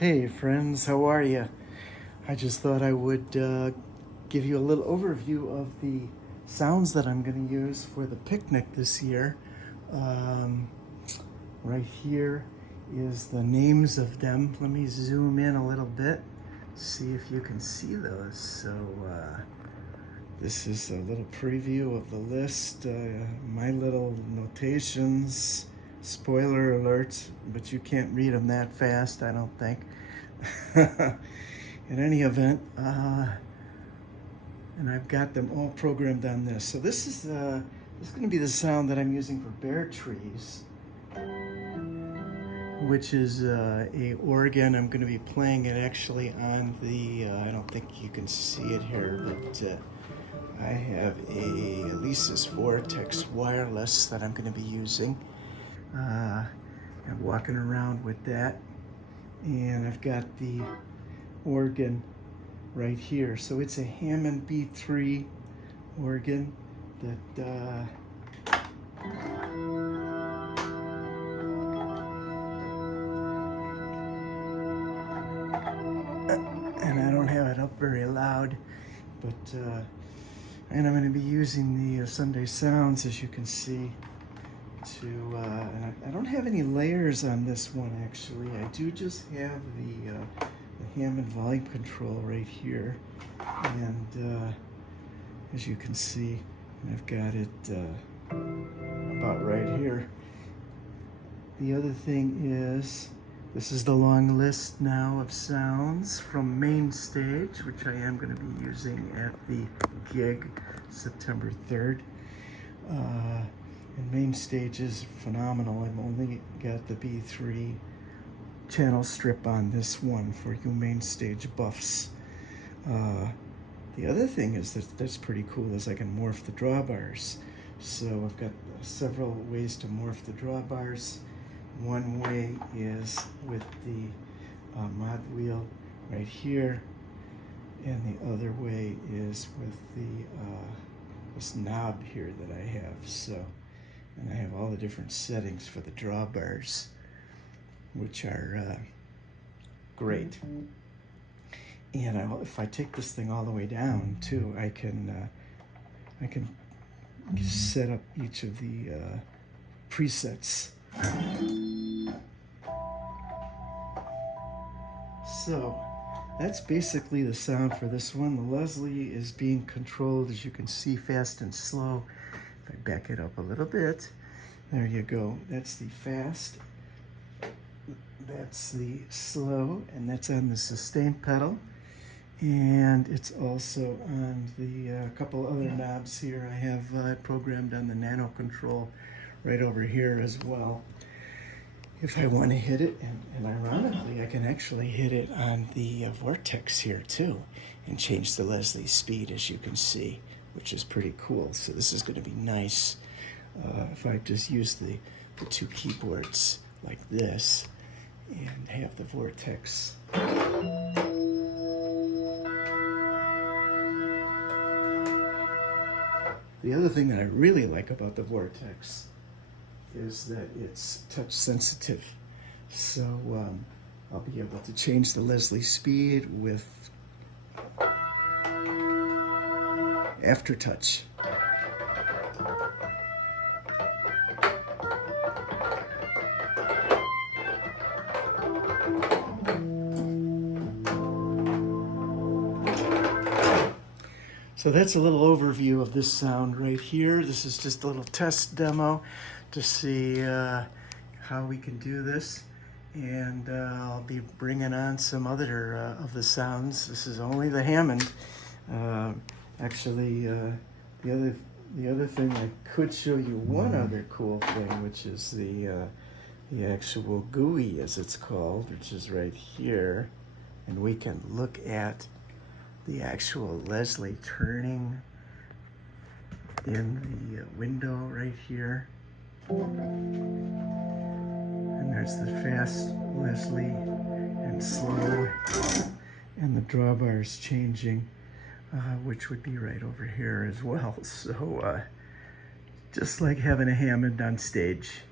Hey friends, how are you? I just thought I would give you a little overview of the sounds that I'm going to use for the picnic this year. Um, right here is the names of them. Let me zoom in a little bit, see if you can see those. So this is a little preview of the list, my little notations. Spoiler alert, but you can't read them that fast, I don't think. In any event, and I've got them all programmed on this. So this is going to be the sound that I'm using for Bare Trees, which is a organ. I'm going to be playing it actually on the, I don't think you can see it here, but I have a Alesis Vortex wireless that I'm going to be using. I'm walking around with that, and I've got the organ right here. So it's a Hammond B3 organ that and I don't have it up very loud, but and I'm going to be using the Sunday Sounds, as you can see, to and I don't have any layers on this one actually. I do just have the Hammond volume control right here, and as you can see, I've got it about right here. The other thing is, this is the long list now of sounds from MainStage, which I am going to be using at the gig September 3rd. And MainStage is phenomenal. I've only got the B3 channel strip on this one for you MainStage buffs. The other thing is that's pretty cool is I can morph the drawbars. So I've got several ways to morph the drawbars. One way is with the mod wheel right here, and the other way is with the this knob here that I have. So, and I have all the different settings for the drawbars, which are great. And if I take this thing all the way down too, I can set up each of the presets. So that's basically the sound for this one. The Leslie is being controlled, as you can see, fast and slow. If I back it up a little bit, there you go. That's the fast, that's the slow, and that's on the sustain pedal. And it's also on the couple other knobs here. I have programmed on the nano control right over here as well, if I want to hit it. And ironically, I can actually hit it on the Vortex here too, and change the Leslie speed, as you can see, which is pretty cool. So this is going to be nice if I just use the two keyboards like this and have the Vortex. The other thing that I really like about the Vortex is that it's touch sensitive. So I'll be able to change the Leslie speed with aftertouch. So that's a little overview of this sound right here. This is just a little test demo to see how we can do this. And I'll be bringing on some other of the sounds. This is only the Hammond. Actually, the other thing, I could show you one other cool thing, which is the actual GUI, as it's called, which is right here. And we can look at the actual Leslie turning in the window right here. And there's the fast Leslie and slow, and the drawbars changing, which would be right over here as well. So just like having a Hammond on stage.